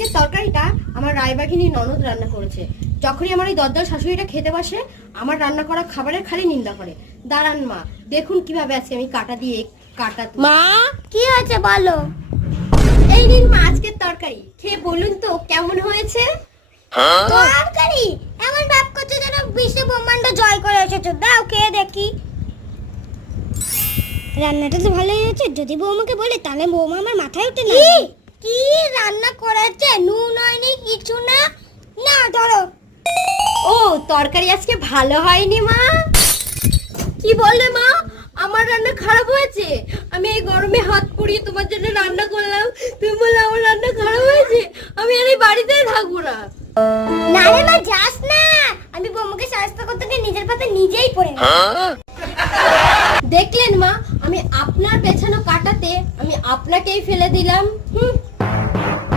আজকের তরকারিটা আমার রায়বাঘিনী ননদ রান্না করেছে। যখনই আমার এই দজ্জাল শাশুড়িটা খেতে বসে আমার রান্না করা খাবারের খালি নিন্দা করে। দাঁড়ান মা, দেখুন কিভাবে আজকে আমি কাটা দিয়ে মা কি হয়েছে বলো। এই নিন মা আজকের তরকারি, খেয়ে বলুন তো কেমন হয়েছে। তরকারি এমন ভাব করছো যেন বিশ্ব ব্রহ্মাণ্ড জয় করে এসেছো। দাও খেয়ে দেখি। রান্নাটা তো ভালোই হয়েছে। যদি বৌমাকে বলে তাহলে বৌমা আমার মাথায় উঠে না। কি রান্না করেছে? নুন হয়নি কিছু না। না ধরো। ও তরকারি আজকে ভালো হয়নি মা? কি বললে মা? আমার রান্না খারাপ হয়েছে? আমি এই গরমে হাত পুড়িয়ে তোমার জন্য রান্না করলাম, তুমি বললে আমার রান্না খারাপ হয়েছে? আমি আর এই বাড়িতেই থাকবো না। না রে মা, যাস না। আমি বৌমাকে সাহায্য করতে গিয়ে নিজের পাতে নিজেই পড়ে গেছি। দেখলেন মা, আমি আপনার পেছানো কাটাতে আমি আপনাকেই ফেলে